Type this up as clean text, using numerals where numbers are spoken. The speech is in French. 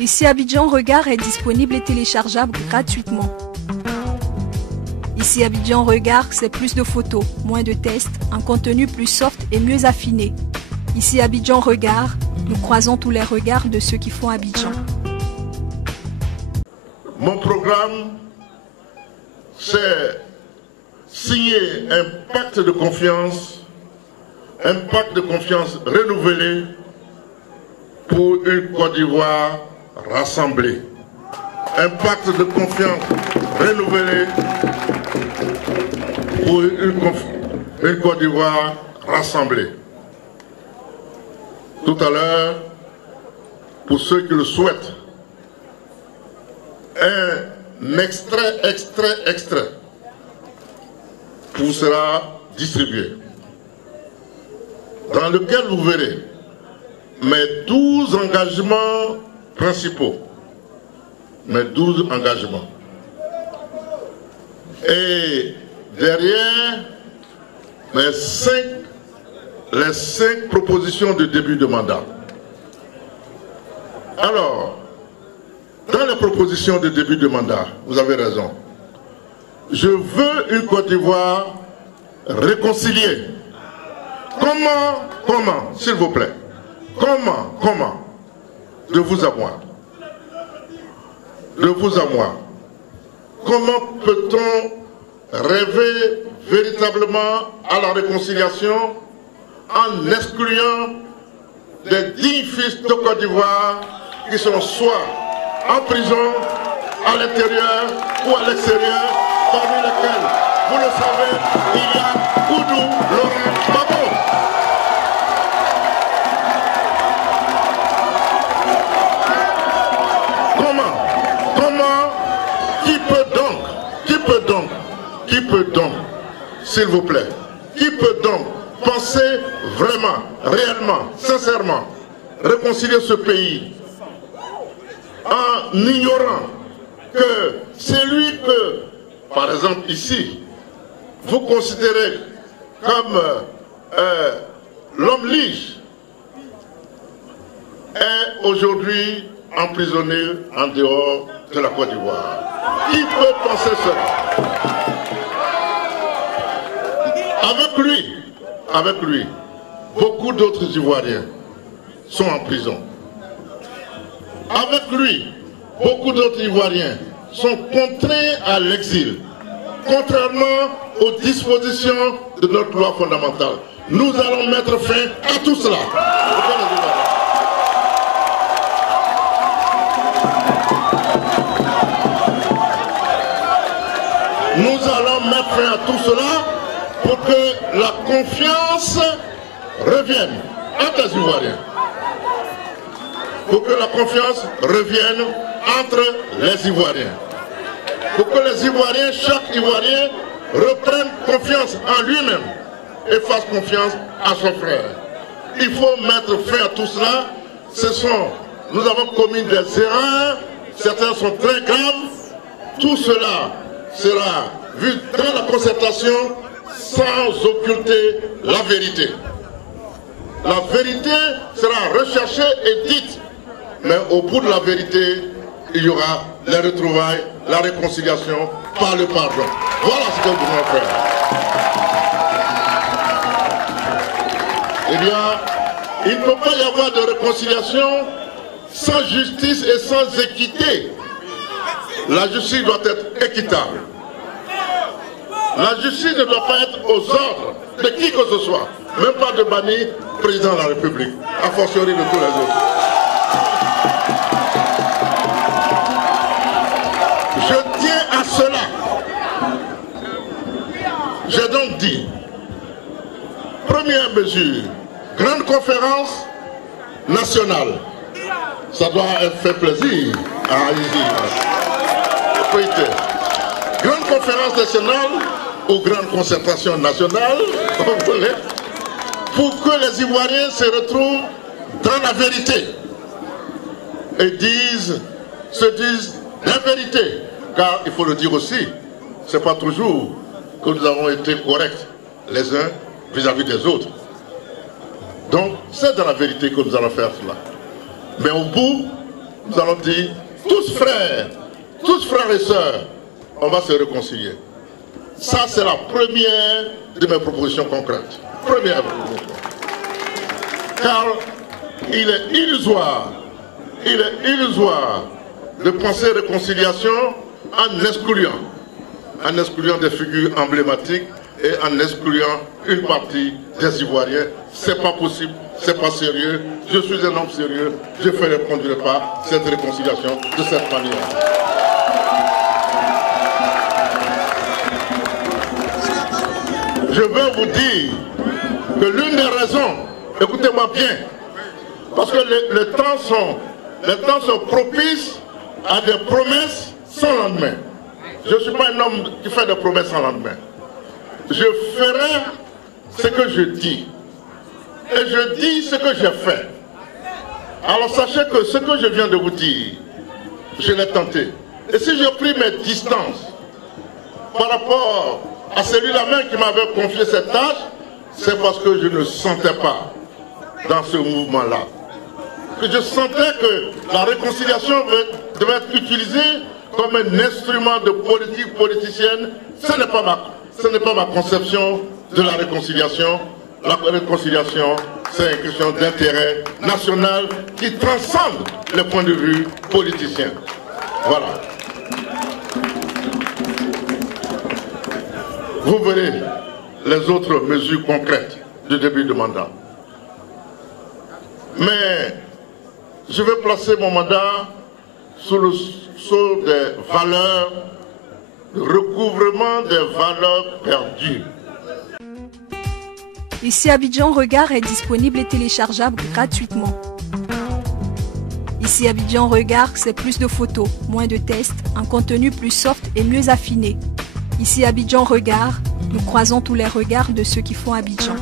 Ici Abidjan Regard est disponible et téléchargeable gratuitement. Ici Abidjan Regard, c'est plus de photos, moins de tests, un contenu plus soft et mieux affiné. Ici Abidjan Regard, nous croisons tous les regards de ceux qui font Abidjan. Mon programme, c'est signer un pacte de confiance renouvelé pour une Côte d'Ivoire rassemblée. Un pacte de confiance renouvelé pour une Côte d'Ivoire rassemblée. Tout à l'heure, pour ceux qui le souhaitent, un extrait vous sera distribué, dans lequel vous verrez mes 12 engagements principaux. Mes 12 engagements. Et derrière, les 5 propositions de début de mandat. Alors, dans les propositions de début de mandat, vous avez raison. Je veux une Côte d'Ivoire réconciliée. Comment, s'il vous plaît, comment, de vous à moi. De vous à moi. Comment peut-on rêver véritablement à la réconciliation en excluant des dignes fils de Côte d'Ivoire qui sont soit en prison, à l'intérieur ou à l'extérieur, parmi lesquels, vous le savez, il y a Koudou Laurent Gbagbo. Qui peut donc, s'il vous plaît, qui peut donc penser vraiment, réellement, sincèrement, réconcilier ce pays en ignorant que celui que, par exemple ici, vous considérez comme l'homme lige, est aujourd'hui emprisonné en dehors de la Côte d'Ivoire. Qui peut penser cela? Avec lui, beaucoup d'autres Ivoiriens sont en prison. Avec lui, beaucoup d'autres Ivoiriens sont contraints à l'exil, contrairement aux dispositions de notre loi fondamentale. Nous allons mettre fin à tout cela. Nous allons mettre fin à tout cela pour que la confiance revienne entre les Ivoiriens. Pour que la confiance revienne entre les Ivoiriens. Pour que les Ivoiriens, chaque Ivoirien, reprenne confiance en lui-même et fasse confiance à son frère. Il faut mettre fin à tout cela. Nous avons commis des erreurs, certaines sont très graves. Tout cela sera vu dans la concertation sans occulter la vérité. La vérité sera recherchée et dite, mais au bout de la vérité, il y aura les retrouvailles, la réconciliation par le pardon. Voilà ce que nous devons faire. Eh bien, il ne peut pas y avoir de réconciliation sans justice et sans équité. La justice doit être équitable. La justice ne doit pas être aux ordres de qui que ce soit, même pas de banni président de la République, a fortiori de tous les autres. Je tiens à cela. J'ai donc dit, première mesure, grande conférence nationale. Ça doit faire plaisir à Haïti. Grande conférence nationale ou grande concertation nationale, comme vous voulez, pour que les Ivoiriens se retrouvent dans la vérité et se disent la vérité. Car il faut le dire aussi, ce n'est pas toujours que nous avons été corrects les uns vis-à-vis des autres. Donc c'est dans la vérité que nous allons faire cela. Mais au bout, nous allons dire, tous frères et sœurs, on va se réconcilier. Ça, c'est la première de mes propositions concrètes. Première proposition. Car il est illusoire de penser réconciliation en excluant des figures emblématiques et en excluant une partie des Ivoiriens. C'est pas possible, c'est pas sérieux. Je suis un homme sérieux, je ne répondrai pas cette réconciliation de cette manière. Je veux vous dire que l'une des raisons, écoutez-moi bien, parce que les temps sont propices à des promesses sans lendemain. Je ne suis pas un homme qui fait des promesses sans lendemain. Je ferai ce que je dis. Et je dis ce que j'ai fait. Alors sachez que ce que je viens de vous dire, je l'ai tenté. Et si j'ai pris mes distances par rapport à celui-là même qui m'avait confié cette tâche, c'est parce que je ne sentais pas dans ce mouvement-là. Que je sentais que la réconciliation devait être utilisée comme un instrument de politique politicienne. Ce n'est pas ma conception de la réconciliation. La réconciliation, c'est une question d'intérêt national qui transcende les points de vue politiciens. Voilà. Vous verrez les autres mesures concrètes du début de mandat. Mais je vais placer mon mandat sous le sceau des valeurs, le recouvrement des valeurs perdues. Ici Abidjan Regard est disponible et téléchargeable gratuitement. Ici Abidjan Regard, c'est plus de photos, moins de tests, un contenu plus soft et mieux affiné. Ici Abidjan Regard, nous croisons tous les regards de ceux qui font Abidjan.